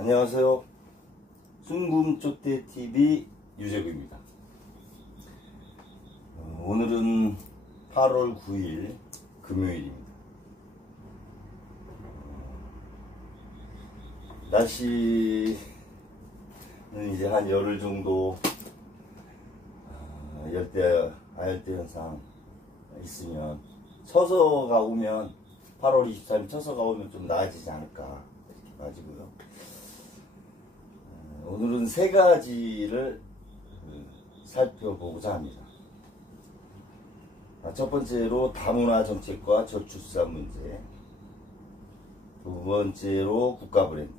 안녕하세요. 순금쪽대TV 유재구입니다. 오늘은 8월 9일 금요일입니다. 날씨는 이제 한 열흘 정도 열대, 아열대 현상 있으면 처서가 오면 8월 23일 처서가 오면 좀 나아지지 않을까 이렇게 봐지고요. 오늘은 세 가지를 살펴보고자 합니다. 첫 번째로 다문화 정책과 저출산 문제, 두 번째로 국가 브랜드,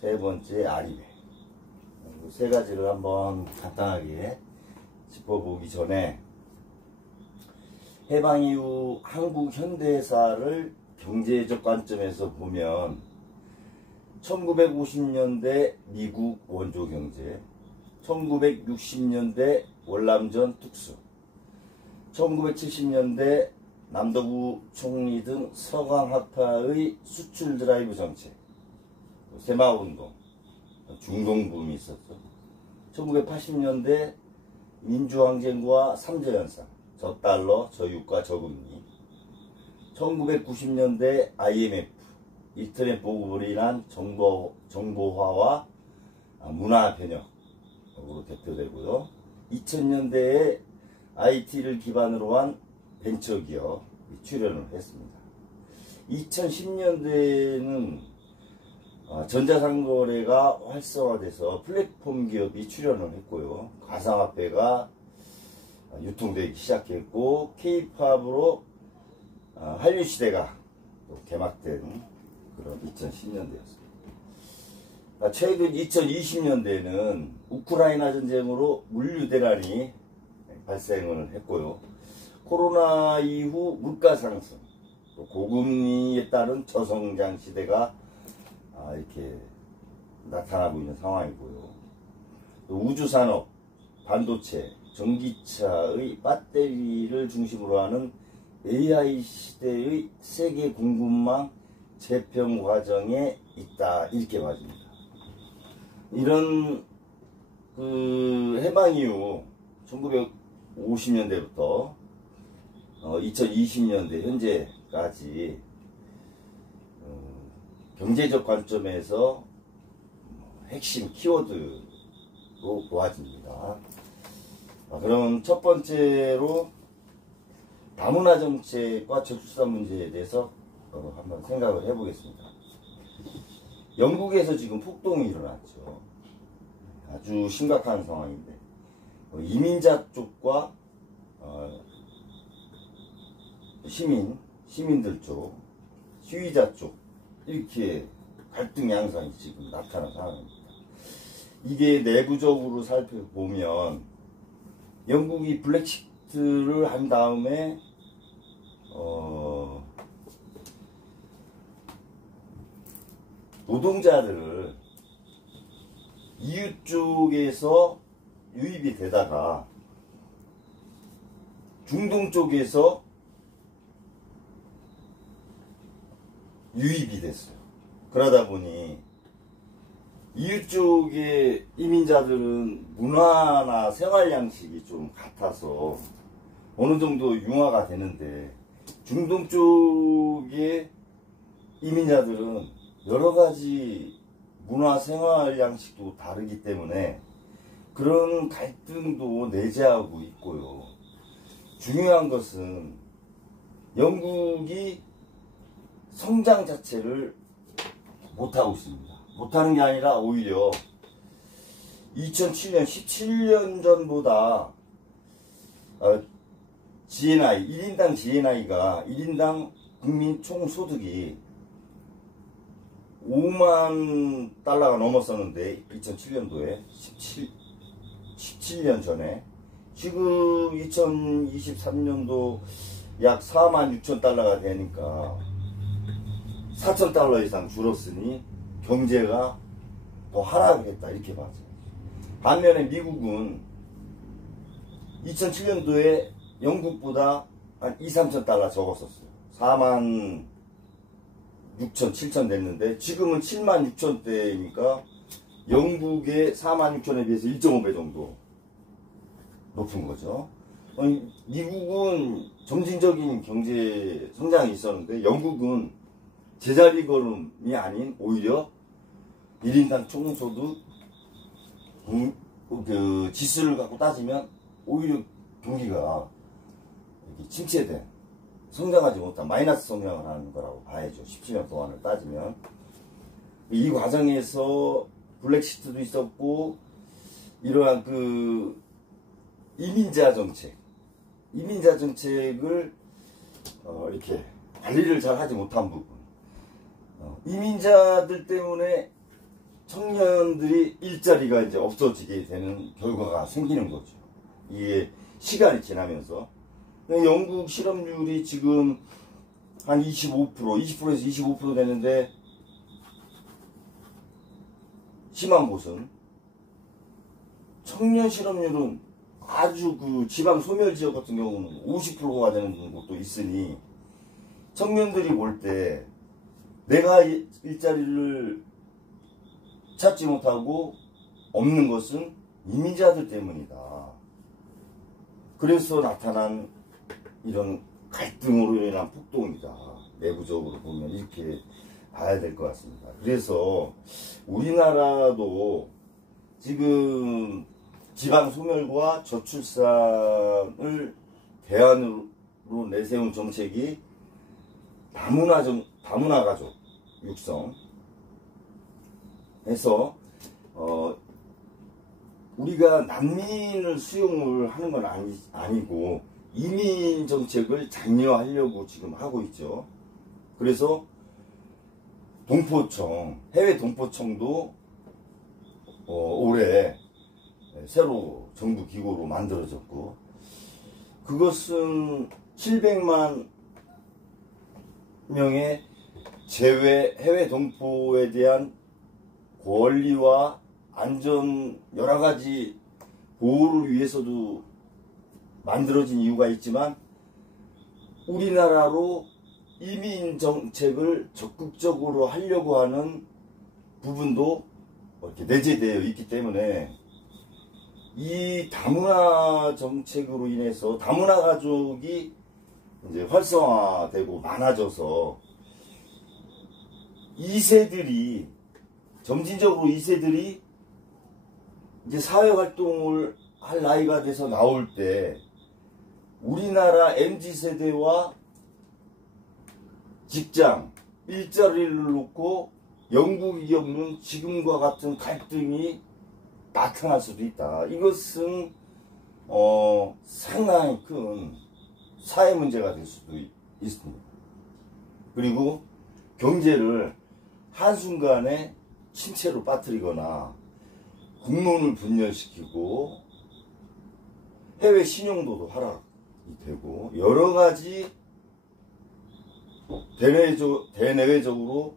세 번째 아리배. 세 가지를 한번 간단하게 짚어보기 전에 해방 이후 한국 현대사를 경제적 관점에서 보면 1950년대 미국 원조 경제, 1960년대 월남전 특수, 1970년대 남도구 총리 등 서강학파의 수출 드라이브 정책, 새마을운동, 중동붐이 있었죠. 1980년대 민주항쟁과 삼저현상, 저달러, 저유가, 저금리, 1990년대 IMF, 인터넷 보급으로 인한 정보화와 문화 변혁으로 대표되고요. 2000년대에 IT를 기반으로 한 벤처기업 출연을 했습니다. 2010년대에는 전자상거래가 활성화돼서 플랫폼 기업이 출연을 했고요. 가상화폐가 유통되기 시작했고 K-팝으로 한류시대가 또 개막된 그런 2010년대였습니다. 최근 2020년대에는 우크라이나 전쟁으로 물류대란이 발생을 했고요. 코로나 이후 물가 상승, 또 고금리에 따른 저성장 시대가 이렇게 나타나고 있는 상황이고요. 또 우주산업, 반도체, 전기차의 배터리를 중심으로 하는 AI 시대의 세계 공급망 재평 과정에 있다 이렇게 봐집니다. 이런 해방 이후 1950년대부터 2020년대 현재까지 경제적 관점에서 핵심 키워드로 보아집니다. 그럼 첫 번째로 다문화 정책과 저출산 문제에 대해서 한번 생각을 해보겠습니다. 영국에서 지금 폭동이 일어났죠. 아주 심각한 상황인데 이민자 쪽과 시민들 쪽, 시위자 쪽 이렇게 갈등 양상이 지금 나타난 상황입니다. 이게 내부적으로 살펴보면 영국이 브렉시트를 한 다음에 노동자들을 EU 쪽에서 유입이 되다가 중동 쪽에서 유입이 됐어요. 그러다 보니 EU 쪽의 이민자들은 문화나 생활 양식이 좀 같아서 어느 정도 융화가 되는데 중동 쪽의 이민자들은 여러 가지 문화 생활 양식도 다르기 때문에 그런 갈등도 내재하고 있고요. 중요한 것은 영국이 성장 자체를 못하고 있습니다. 못하는 게 아니라 오히려 2007년 17년 전보다 GNI 1인당 GNI가 1인당 국민 총소득이 5만 달러가 넘었었는데 2007년도에 17년 전에 지금 2023년도 약 4만 6천 달러가 되니까 4천 달러 이상 줄었으니 경제가 더 하락했다 이렇게 봐죠. 반면에 미국은 2007년도에 영국보다 한 2, 3천 달러 적었었어요. 4만 6천, 7천 됐는데 지금은 7만 6천대니까 영국의 4만 6천에 비해서 1.5배 정도 높은 거죠. 미국은 점진적인 경제 성장이 있었는데 영국은 제자리 걸음이 아닌 오히려 1인당 총소득 그 지수를 갖고 따지면 오히려 경기가 침체된, 성장하지 못한 마이너스 성장을 하는 거라고 봐야죠. 17년 동안을 따지면. 이 과정에서 블랙시트도 있었고 이러한 그 이민자 정책을 이렇게 관리를 잘 하지 못한 부분, 이민자들 때문에 청년들이 일자리가 이제 없어지게 되는 결과가 생기는 거죠. 이게 시간이 지나면서. 영국 실업률이 지금 한 20%에서 25% 되는데 심한 곳은 청년 실업률은 아주 그 지방 소멸 지역 같은 경우는 50%가 되는 곳도 있으니 청년들이 볼 때 내가 일자리를 찾지 못하고 없는 것은 이민자들 때문이다. 그래서 나타난 이런 갈등으로 인한 폭동이다. 내부적으로 보면 이렇게 봐야 될 것 같습니다. 그래서 우리나라도 지금 지방 소멸과 저출산을 대안으로 내세운 정책이 다문화 가족 육성 해서 우리가 난민을 수용을 하는 건 아니고 이민 정책을 장려하려고 지금 하고 있죠. 그래서 해외 동포청도 올해 새로 정부 기구로 만들어졌고, 그것은 700만 명의 해외 동포에 대한 권리와 안전 여러 가지 보호를 위해서도 만들어진 이유가 있지만 우리나라로 이민 정책을 적극적으로 하려고 하는 부분도 이렇게 내재되어 있기 때문에 이 다문화 정책으로 인해서 다문화 가족이 이제 활성화되고 많아져서 2세들이 점진적으로 2세들이 이제 사회활동을 할 나이가 돼서 나올 때 우리나라 MZ세대와 직장, 일자리를 놓고 영국이 겪는 지금과 같은 갈등이 나타날 수도 있다. 이것은 상당히 큰 사회 문제가 될 수도 있습니다. 그리고 경제를 한순간에 침체로 빠뜨리거나 국론을 분열시키고 해외 신용도도 하락이 되고 여러 가지 대내외적으로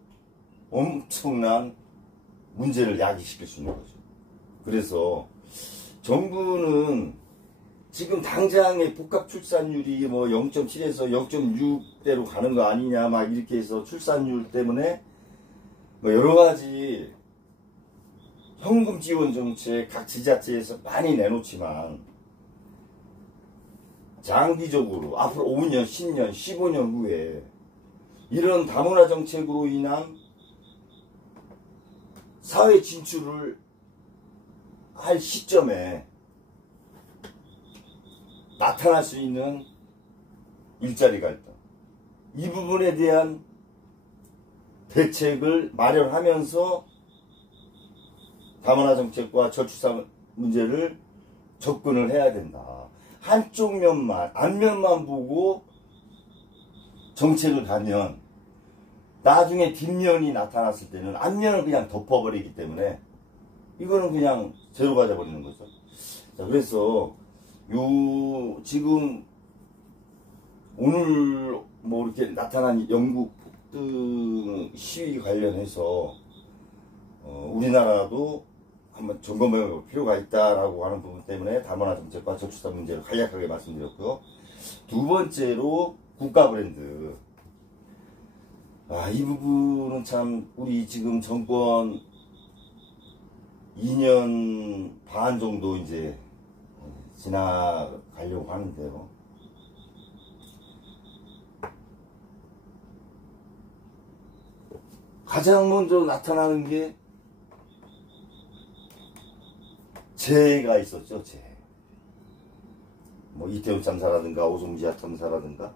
엄청난 문제를 야기시킬 수 있는 거죠. 그래서 정부는 지금 당장의 복합 출산율이 뭐 0.7에서 0.6대로 가는 거 아니냐 막 이렇게 해서 출산율 때문에 뭐 여러 가지 현금 지원 정책 각 지자체에서 많이 내놓지만 장기적으로 앞으로 5년, 10년, 15년 후에 이런 다문화 정책으로 인한 사회 진출을 할 시점에 나타날 수 있는 일자리 갈등, 이 부분에 대한 대책을 마련하면서 다문화 정책과 저출산 문제를 접근을 해야 된다. 한쪽 면만, 앞면만 보고 정책을 가면 나중에 뒷면이 나타났을 때는 앞면을 그냥 덮어버리기 때문에 이거는 그냥 제로 가져버리는 거죠. 자, 그래서 지금 오늘 뭐 이렇게 나타난 영국 폭등 시위 관련해서 우리나라도 한번 점검해 볼 필요가 있다라고 하는 부분 때문에 다문화 정책과 저출산 문제를 간략하게 말씀드렸고요. 두 번째로 국가 브랜드. 이 부분은 참 우리 지금 정권 2년 반 정도 이제 지나가려고 하는데요. 가장 먼저 나타나는 게 재해가 있었죠. 재해. 뭐 이태원 참사라든가 오송지하 참사라든가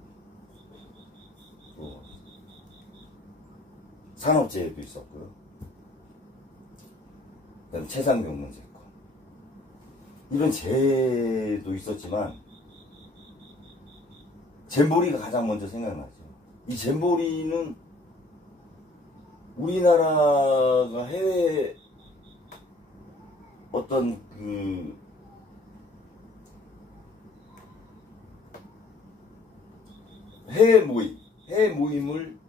산업재해도 있었고요. 그다음에 최상병 문제고 이런 재해도 있었지만 잼버리가 가장 먼저 생각나죠. 이 잼버리는 우리나라가 해외 어떤 해외 모임을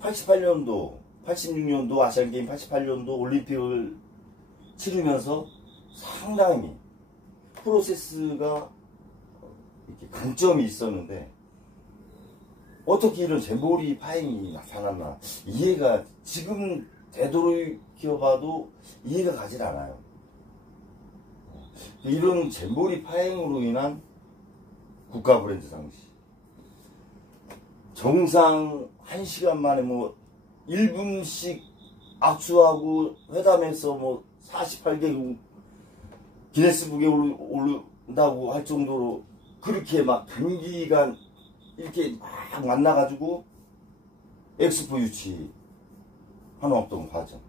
88년도, 86년도 아시안게임 88년도 올림픽을 치르면서 상당히 프로세스가 이렇게 강점이 있었는데 어떻게 이런 잼버리 파행이 나타났나 이해가 지금 되돌이켜봐도 이해가 가질 않아요. 이런 잼버리 파행으로 인한 국가 브랜드 상시 정상 1시간 만에 뭐 1분씩 악수하고 회담해서 뭐 48개국 기네스북에 오른다고 할 정도로 그렇게 막 단기간 이렇게 막 만나가지고 엑스포 유치하는 어떤 과정.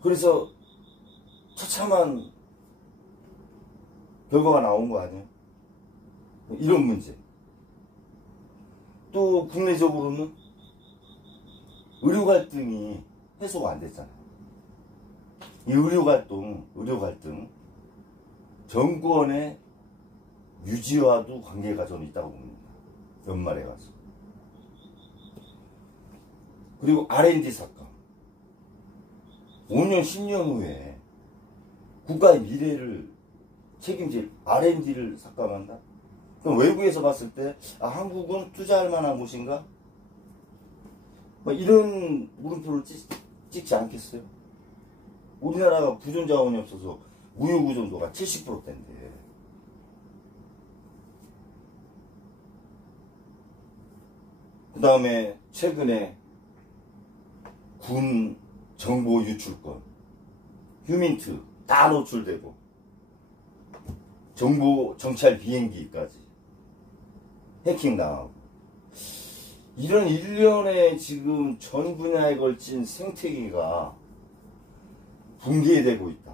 그래서 처참한 결과가 나온 거 아니에요? 이런 문제. 또 국내적으로는 의료 갈등이 해소가 안 됐잖아요. 이 의료 갈등, 정권의 유지와도 관계가 저는 있다고 봅니다. 연말에 가서. 그리고 R&D 삭감. 5년, 10년 후에 국가의 미래를 책임질 R&D를 삭감한다? 그럼 외국에서 봤을 때 한국은 투자할 만한 곳인가? 뭐 이런 물음표를 찍지 않겠어요? 우리나라가 부존 자원이 없어서 무역 의존도가 70%대인데 그 다음에 최근에 군 정보 유출권, 휴민트 다 노출되고 정보 정찰 비행기까지 해킹당하고 이런 일련의 지금 전 분야에 걸친 생태계가 붕괴되고 있다.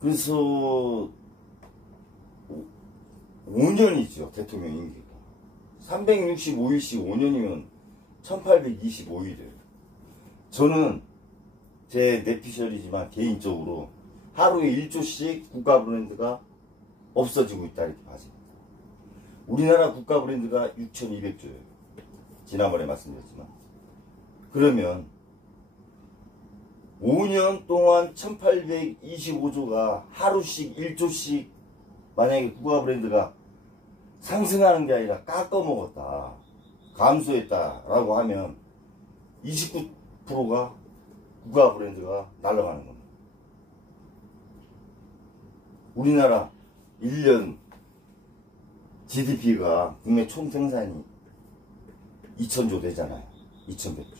그래서 5년이죠. 대통령 임기가. 365일씩 5년이면 1825일이에요. 저는 제 내피셜이지만 개인적으로 하루에 1조씩 국가 브랜드가 없어지고 있다 이렇게 봐집니다. 우리나라 국가 브랜드가 6,200조예요. 지난번에 말씀드렸지만. 그러면 5년 동안 1825조가 하루씩 1조씩 만약에 국가 브랜드가 상승하는 게 아니라 깎아먹었다, 감소했다라고 하면 29%가 국가 브랜드가 날아가는 겁니다. 우리나라 1년 GDP가 국내 총생산이 2,000조 되잖아요. 2,100조.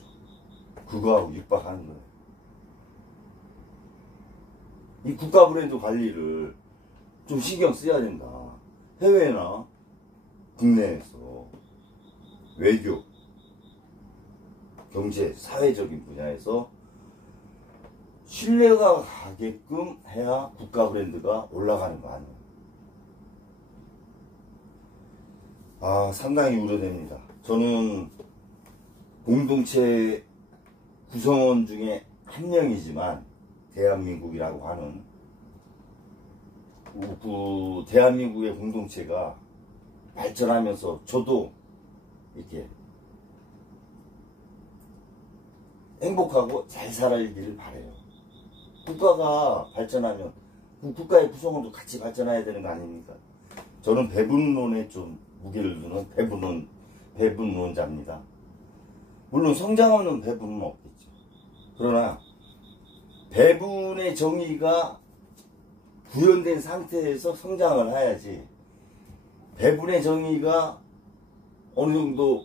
그거하고 육박하는 거예요. 이 국가 브랜드 관리를 좀 신경 써야 된다. 해외나 국내에서 외교, 경제, 사회적인 분야에서 신뢰가 가게끔 해야 국가 브랜드가 올라가는 거 아니에요. 상당히 우려됩니다. 저는 공동체 구성원 중에 한 명이지만 대한민국이라고 하는 그 대한민국의 공동체가 발전하면서 저도 이렇게 행복하고 잘 살아야기를 바라요. 국가가 발전하면 그 국가의 구성원도 같이 발전해야 되는 거 아닙니까? 저는 배분론에 좀 무게를 두는 배분론 배분론자입니다. 물론 성장 없는 배분은 없겠죠. 그러나 배분의 정의가 구현된 상태에서 성장을 해야지, 배분의 정의가 어느 정도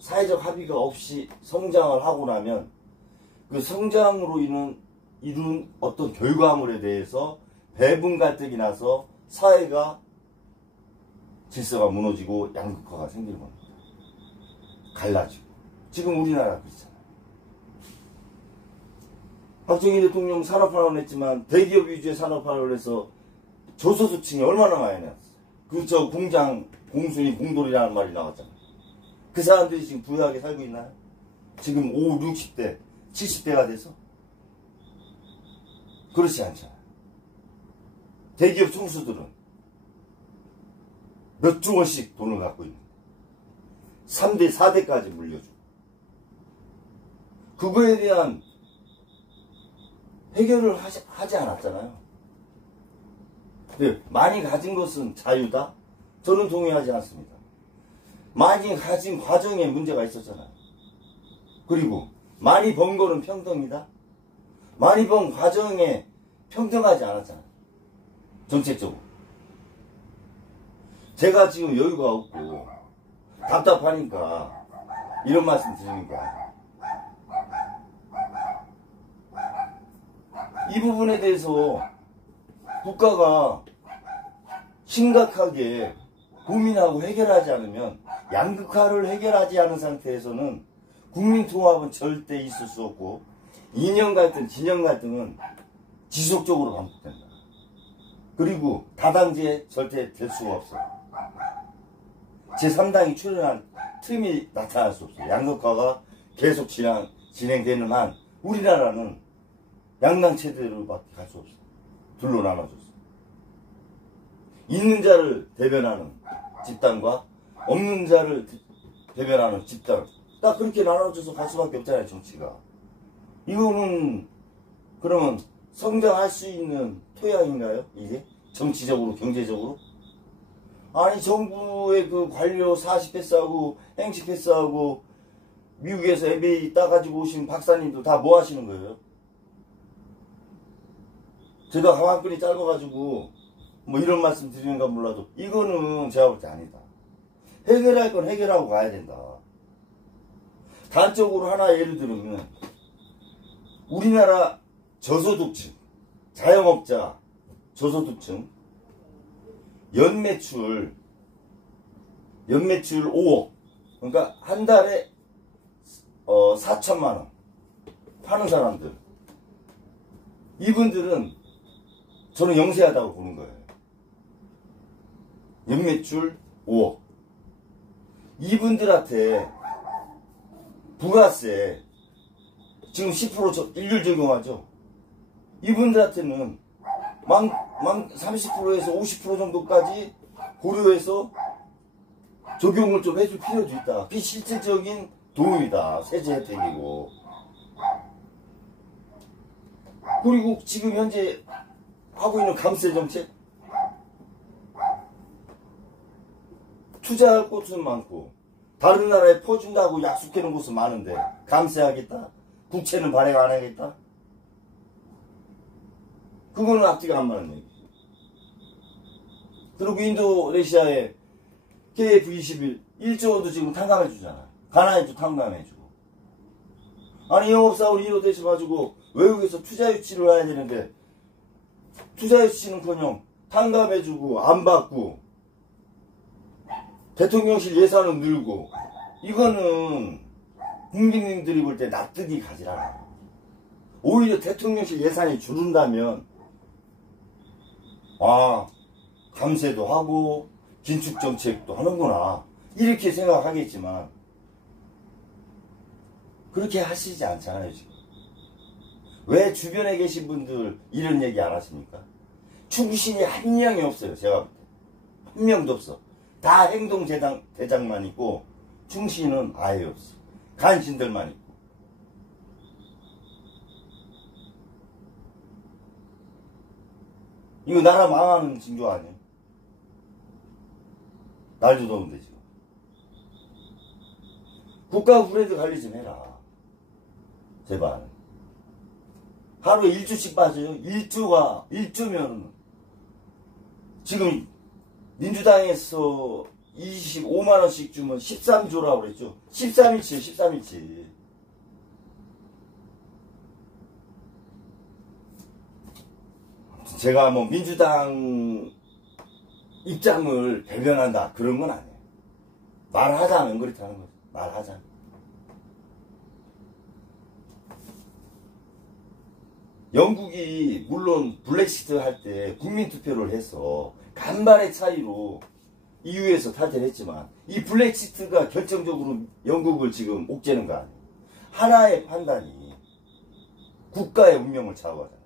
사회적 합의가 없이 성장을 하고 나면 그 성장으로 이룬 어떤 결과물에 대해서 배분 갈등이 나서 사회가 질서가 무너지고 양극화가 생기는 겁니다. 갈라지고. 지금 우리나라 그렇잖아요. 박정희 대통령 산업화를 했지만 대기업 위주의 산업화를 해서 저소득층이 얼마나 많이 나왔어요. 그 공장 공순이 공돌이라는 말이 나왔잖아요. 그 사람들이 지금 부유하게 살고 있나요? 지금 5, 60대, 70대가 돼서? 그렇지 않잖아요. 대기업 총수들은 몇 조 원씩 돈을 갖고 있는데 3대, 4대까지 물려주고 그거에 대한 해결을 하지 않았잖아요. 근데 많이 가진 것은 자유다? 저는 동의하지 않습니다. 많이 가진 과정에 문제가 있었잖아요. 그리고 많이 번 거는 평등이다? 많이 번 과정에 평등하지 않았잖아요. 정책적으로. 제가 지금 여유가 없고 답답하니까 이런 말씀 드리는 거야. 이 부분에 대해서 국가가 심각하게 고민하고 해결하지 않으면, 양극화를 해결하지 않은 상태에서는 국민통합은 절대 있을 수 없고 이념 갈등, 진영 갈등은 지속적으로 반복된다. 그리고 다당제 절대 될 수가 없어요. 제3당이 출연한 틈이 나타날 수 없어요. 양극화가 계속 진행되는 한 우리나라는 양당 체제로밖에 갈 수 없어요. 둘로 나눠졌어요. 있는 자를 대변하는 집단과 없는 자를 대변하는 집단, 딱 그렇게 나눠져서 갈 수밖에 없잖아요, 정치가. 이거는 그러면 성장할 수 있는 토양인가요? 이게? 정치적으로, 경제적으로? 아니, 정부의 그 관료 40패스하고 행시 패스하고 미국에서 MBA 따가지고 오신 박사님도 다 뭐 하시는 거예요? 제가 가만끈이 짧아가지고 뭐 이런 말씀 드리는가 몰라도 이거는 제가 볼 때 아니다. 해결할 건 해결하고 가야 된다. 단적으로 하나 예를 들면 우리나라 저소득층, 자영업자, 저소득층 연매출 5억, 그러니까 한 달에 4천만 원 파는 사람들, 이분들은 저는 영세하다고 보는 거예요. 연매출 5억. 이분들한테 부가세 지금 10% 일률 적용하죠. 이분들한테는 30%에서 50% 정도까지 고려해서 적용을 좀 해줄 필요도 있다. 비실질적인 도움이다. 세제 혜택이고. 그리고 지금 현재 하고 있는 감세 정책, 투자할 곳은 많고 다른 나라에 퍼준다고 약속해놓은 곳은 많은데 감세하겠다? 국채는 발행 안 하겠다? 그거는 앞뒤가 안 맞는 얘기. 그리고 인도네시아에 KF21 1조 원도 지금 탕감해주잖아요. 가나에도 탕감해주고. 아니, 영업사원 1호 되셔가지고 외국에서 투자 유치를 해야 되는데 투자 유치는커녕 탕감해주고 안 받고 대통령실 예산은 늘고, 이거는 국민들이 볼 때 납득이 가지 않아요. 오히려 대통령실 예산이 줄는다면 감세도 하고 긴축정책도 하는구나 이렇게 생각하겠지만 그렇게 하시지 않잖아요. 지금 왜 주변에 계신 분들 이런 얘기 안 하십니까? 충신이 한 명이 없어요. 제가 볼 때 한 명도 없어. 다 행동대장만 있고 충신은 아예 없어. 간신들만 있고. 이거 나라 망하는 징조 아니에요? 날도 더운데 지금. 국가 브랜드 관리 좀 해라. 제발. 하루에 1주씩 빠져요. 1주면 지금 민주당에서 25만원씩 주면 13조라고 그랬죠. 13일치요, 13일치. 제가 뭐 민주당 입장을 대변한다 그런 건 아니에요. 말하자면 그렇다는 거죠. 말하자면. 영국이 물론 블랙시트 할 때 국민투표를 해서 간발의 차이로 EU에서 탈퇴를 했지만 이 블랙시트가 결정적으로 영국을 지금 옥죄는 거 아니에요. 하나의 판단이 국가의 운명을 좌우하잖아요.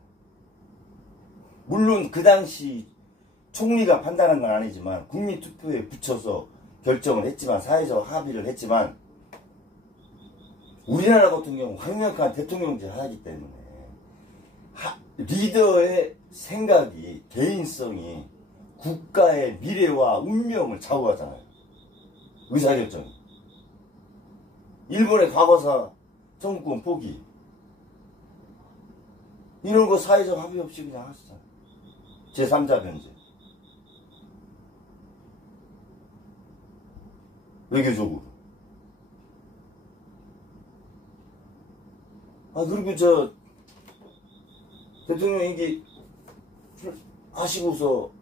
물론 그 당시 총리가 판단한 건 아니지만 국민투표에 붙여서 결정을 했지만 사회적 합의를 했지만 우리나라 같은 경우 강력한 대통령제를 하기 때문에 리더의 생각이 개인성이 국가의 미래와 운명을 좌우하잖아요. 의사결정이. 일본의 과거사 정권 포기 이런 거 사회적 합의 없이 그냥 하시잖아요. 제3자 변제. 외교적으로. 그리고 대통령 임기 하시고서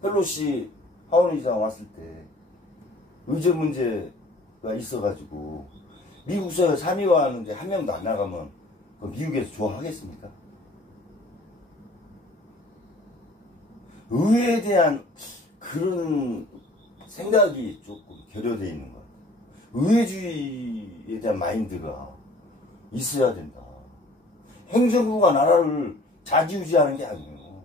펠로시 하원의장 왔을 때 의전 문제가 있어가지고 미국서 참의와 하는데 한 명도 안 나가면 미국에서 좋아하겠습니까? 의회에 대한 그런 생각이 조금 결여되어 있는 것 같아요. 의회주의에 대한 마인드가 있어야 된다. 행정부가 나라를 좌지우지하는 게 아니에요.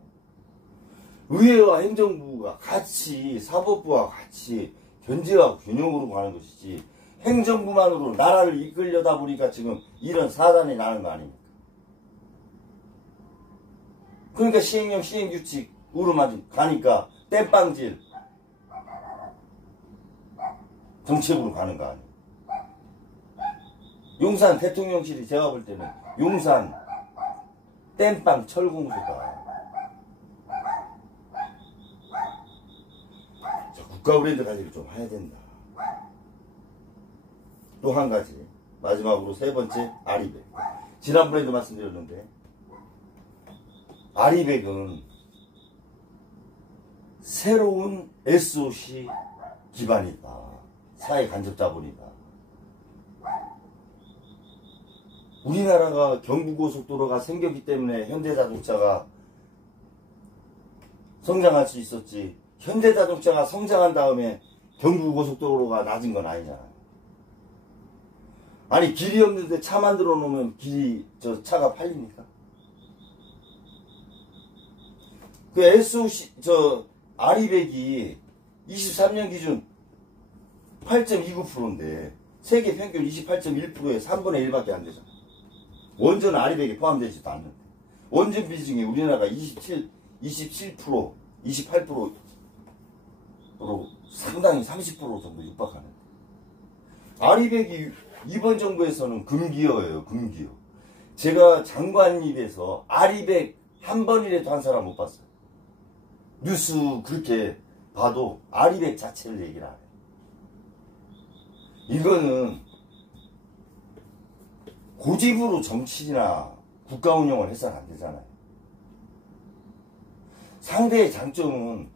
의회와 행정부가 같이 사법부와 같이 견제와 균형으로 가는 것이지 행정부만으로 나라를 이끌려다 보니까 지금 이런 사단이 나는 거 아닙니까? 그러니까 시행령 시행규칙으로만 가니까 땜빵질 정책으로 가는 거 아니에요. 용산 대통령실이 제가 볼 때는 용산 땜빵 철공소다. 국가 브랜드 관리를 좀 해야 된다. 또 한 가지 마지막으로 세 번째 아리백. 지난번에도 말씀드렸는데 아리백은 새로운 SOC 기반이다. 사회 간접 자본이다. 우리나라가 경부고속도로가 생겼기 때문에 현대자동차가 성장할 수 있었지, 현대자동차가 성장한 다음에 경부고속도로가 낮은 건 아니잖아요. 아니 길이 없는데 차 만들어 놓으면 차가 팔립니까? 그 SOC 아리백이 23년 기준 8.29%인데 세계 평균 28.1%에 3분의 1밖에 안 되잖아. 원전 아리백에 포함되지도 않는데 원전 비중이 우리나라가 27%, 28%로 상당히 30% 정도 육박하는데 아리백이 이번 정부에서는 금기어예요. 금기어. 제가 장관 입에서 아리백 한 번이라도 한 사람 못 봤어요. 뉴스 그렇게 봐도 아리백 자체를 얘기를 안 해요. 이거는 고집으로 정치나 국가 운영을 해서는 안 되잖아요. 상대의 장점은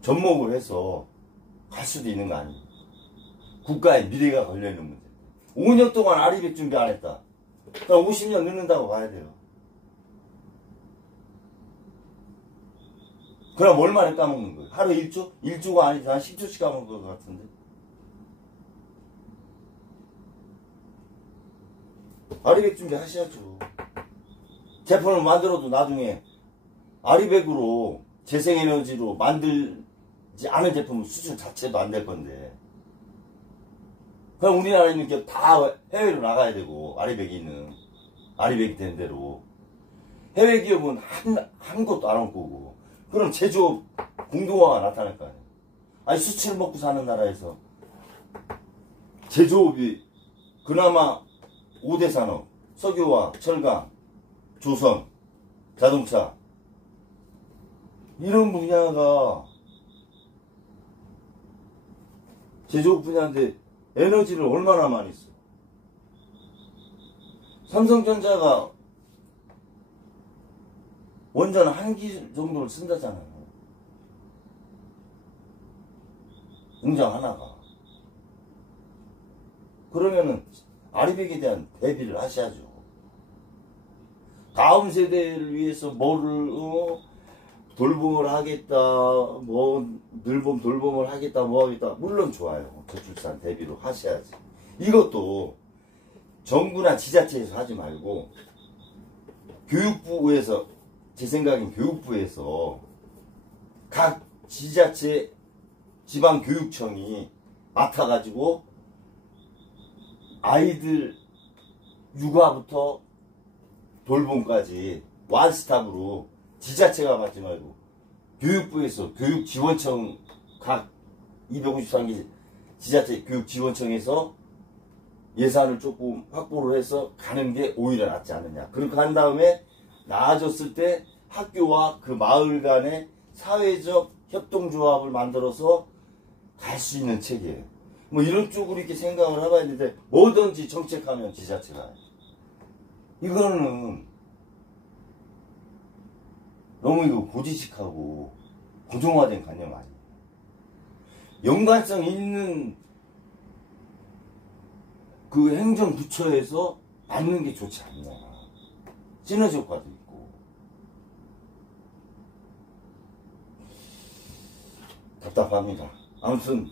접목을 해서 갈 수도 있는 거 아니에요. 국가의 미래가 걸려있는 문제. 5년 동안 아리백 준비 안 했다. 그럼 50년 늦는다고 봐야 돼요. 그럼 얼마나 까먹는 거예요? 하루에 1조? 1조가 아니지 한 10조씩 까먹은 것 같은데. 아리백 준비 하셔야죠. 제품을 만들어도 나중에 아리백으로 재생에너지로 만들지 않은 제품 수출 자체도 안 될 건데. 그럼 우리나라는 이렇게 다 해외로 나가야 되고, 아리백이 된 대로. 해외 기업은 한 곳도 안 올 거고. 그럼 제조업 공동화가 나타날 거 아니에요. 아니, 수출 먹고 사는 나라에서 제조업이 그나마 5대 산업, 석유와 철강, 조선, 자동차 이런 분야가 제조업 분야인데 에너지를 얼마나 많이 써. 삼성전자가 원전 1기 정도를 쓴다잖아요. 공장 하나가. 그러면은 아리백에 대한 대비를 하셔야죠. 다음 세대를 위해서 뭐를 돌봄을 하겠다, 뭐 늘봄 돌봄을 하겠다, 뭐 하겠다. 물론 좋아요. 저출산 대비로 하셔야지. 이것도 정부나 지자체에서 하지 말고 교육부에서, 제 생각엔 교육부에서 각 지자체 지방교육청이 맡아가지고 아이들 육아부터 돌봄까지 완스톱으로 지자체가 맡지 말고 교육부에서 교육지원청 각 253개 지자체 교육지원청에서 예산을 조금 확보를 해서 가는 게 오히려 낫지 않느냐. 그렇게 한 다음에 나아졌을 때 학교와 그 마을 간의 사회적 협동조합을 만들어서 갈 수 있는 체계. 뭐 이런 쪽으로 이렇게 생각을 해봐야 되는데 뭐든지 정책하면 지자체가. 이거는 너무 이거 고지식하고 고정화된 관념 아니에요. 연관성 있는 그 행정부처에서 맞는 게 좋지 않냐. 시너지 효과도 있고. 답답합니다. 아무튼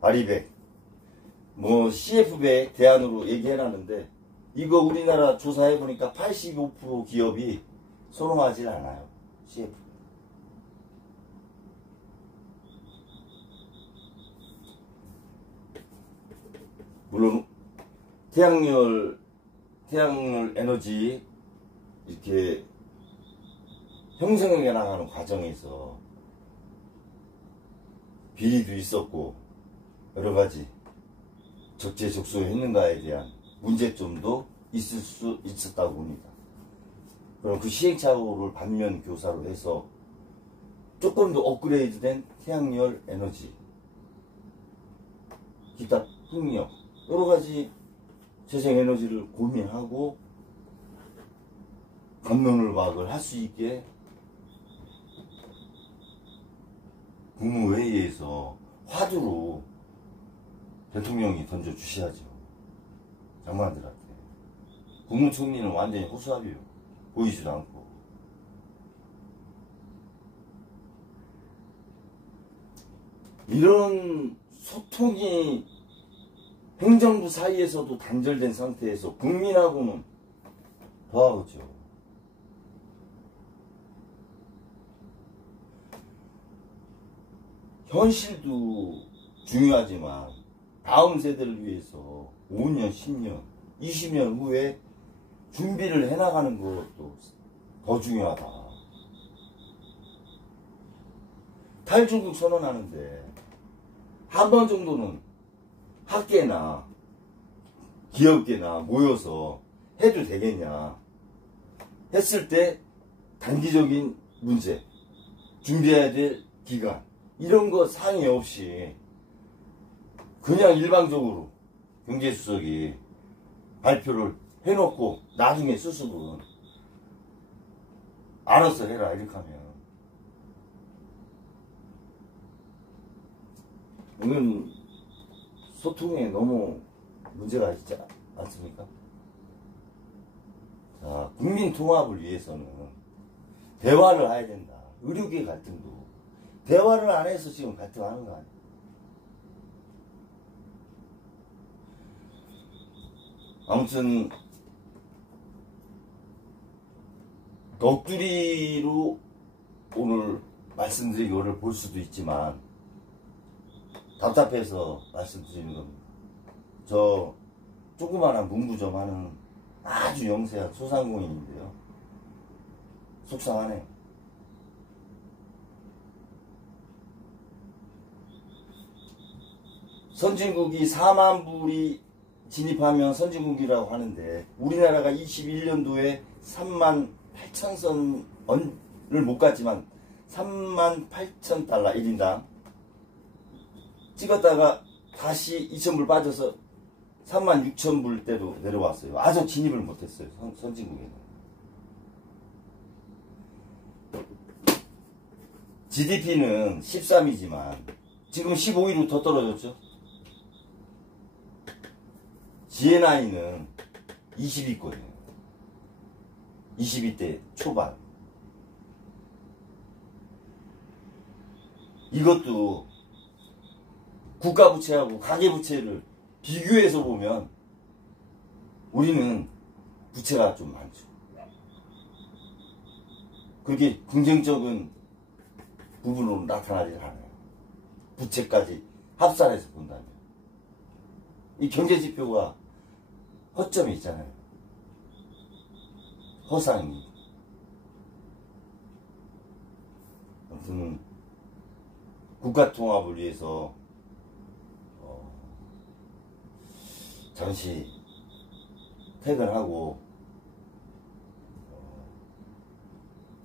아리백 뭐 CF백 대안으로 얘기해놨는데 이거 우리나라 조사해보니까 85% 기업이 선호하지 않아요. CF. 물론 태양열 에너지 이렇게 형성해 나가는 과정에서 비리도 있었고 여러 가지 적재적소했는가에 대한 문제점도 있을 수 있었다고 봅니다. 그럼 그 시행착오를 반면 교사로 해서 조금 더 업그레이드된 태양열 에너지, 기타 풍력, 여러 가지 재생에너지를 고민하고 감론을박을 할 수 있게 국무회의에서 화두로 대통령이 던져주셔야죠. 장관들한테. 국무총리는 완전히 호수아비요. 보이지도 않고. 이런 소통이 행정부 사이에서도 단절된 상태에서 국민하고는 더하겠죠. 현실도 중요하지만 다음 세대를 위해서 5년, 10년, 20년 후에 준비를 해나가는 것도 더 중요하다. 탈중국 선언하는데 한 번 정도는 학계나 기업계나 모여서 해도 되겠냐 했을 때 단기적인 문제, 준비해야 될 기간 이런 거 상의 없이 그냥 일방적으로 경제수석이 발표를 해놓고 나중에 수습은 알아서 해라 이렇게 하면 이건 소통에 너무 문제가 있지 않습니까? 자, 국민 통합을 위해서는 대화를 해야 된다. 의료계 갈등도 대화를 안 해서 지금 갈등하는 거 아니에요. 아무튼 넋두리로 오늘 말씀드린 거를 볼 수도 있지만 답답해서 말씀드리는 겁니다. 저 조그마한 문구점 하는 아주 영세한 소상공인인데요. 속상하네요. 선진국이 4만 불이 진입하면 선진국이라고 하는데 우리나라가 21년도에 3만 8천 선을 못 갔지만 3만 8천 달러 1인당 찍었다가 다시 2천 불 빠져서 3만 6천 불대로 내려왔어요. 아직 진입을 못했어요. 선진국에는. GDP는 13이지만 지금 15위로 더 떨어졌죠. GNI는 20위권이에요. 22대 초반. 이것도 국가부채하고 가계부채를 비교해서 보면 우리는 부채가 좀 많죠. 그게 긍정적인 부분으로 나타나지 않아요. 부채까지 합산해서 본다면. 이 경제지표가 허점이 있잖아요. 허상이. 아무튼 국가통합을 위해서 잠시 퇴근하고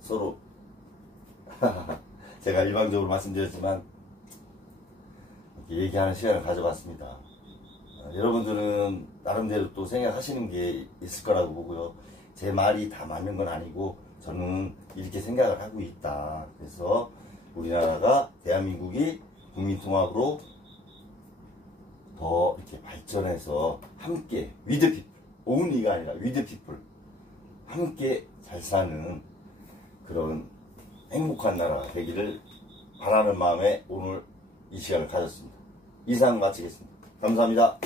서로 제가 일방적으로 말씀드렸지만 이렇게 얘기하는 시간을 가져봤습니다. 여러분들은 나름대로 또 생각하시는 게 있을 거라고 보고요. 제 말이 다 맞는 건 아니고 저는 이렇게 생각을 하고 있다. 그래서 우리나라가 대한민국이 국민통합으로 더 이렇게 발전해서 함께 위드 피플, only가 아니라 위드 피플 함께 잘 사는 그런 행복한 나라가 되기를 바라는 마음에 오늘 이 시간을 가졌습니다. 이상 마치겠습니다. 감사합니다.